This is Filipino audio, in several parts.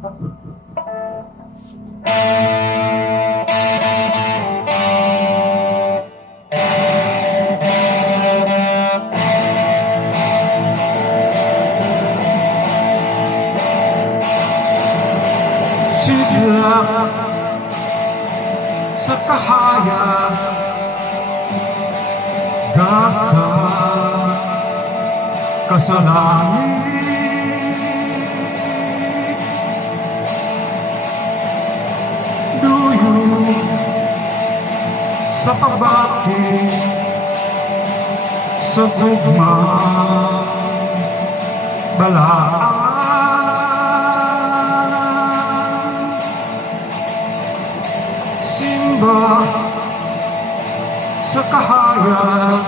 Sidlak sa kahayag, gasa kasalangit, duyo sa pabati, sa tugma balaan. Simba sa kahayag,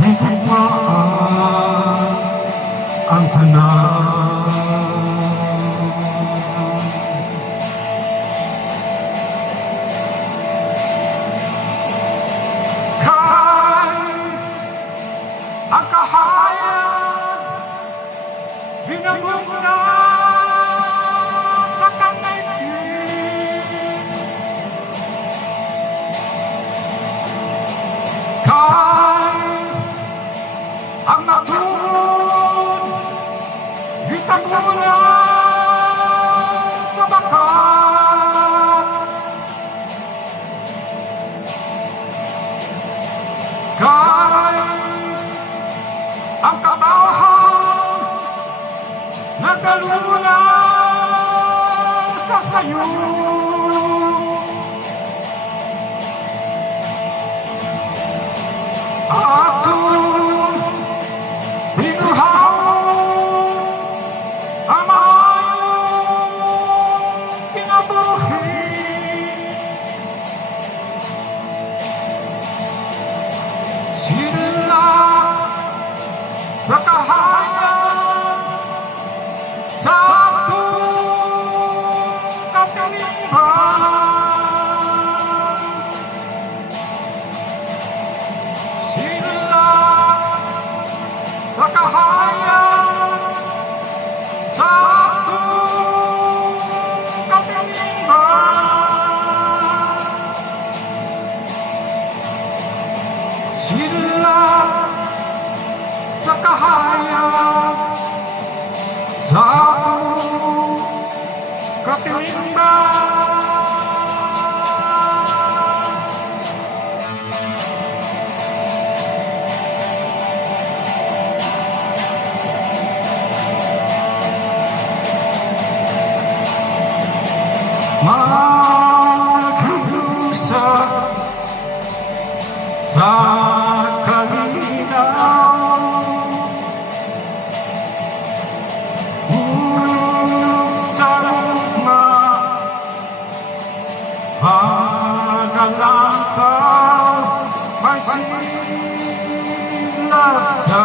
higugmaan ang tanan. Ang kahayag, binabog na sa kanaibig. Ang natulog, itagulan sa bakat. Ang kabahan, nagalulan sa sayo. Atong binuhaw ang mayong kinabuhi. Sila sa kahayag, sa atong kapilihan. Sa kahayag, sa atong kapilihan. Sila sa kahayag, sa atong kapilihan. Maghusa sa kalinaw, sa lugma, paglalakaw, may silat sa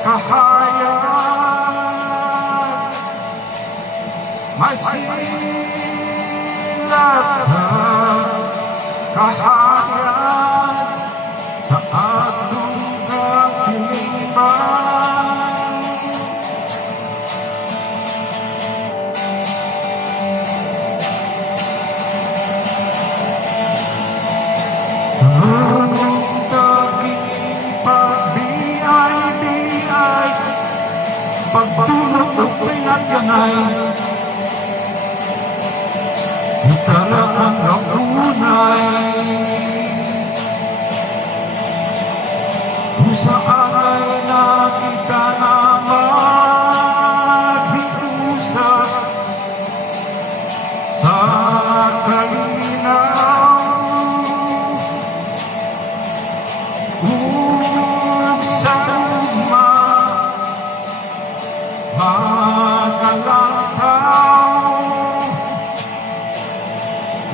kahayag, may silat sa kahayag, sa atong kapiliban. Anong taging pagbiay-biay, pagtulog ng pinagyanay, talagang nagunay. Kung saan ay nakita na maghiusap sa kalinaw, kung sa luma magalakaw,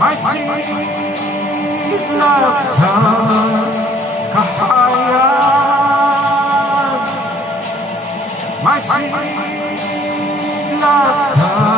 may silat sa kahayag, may silat sa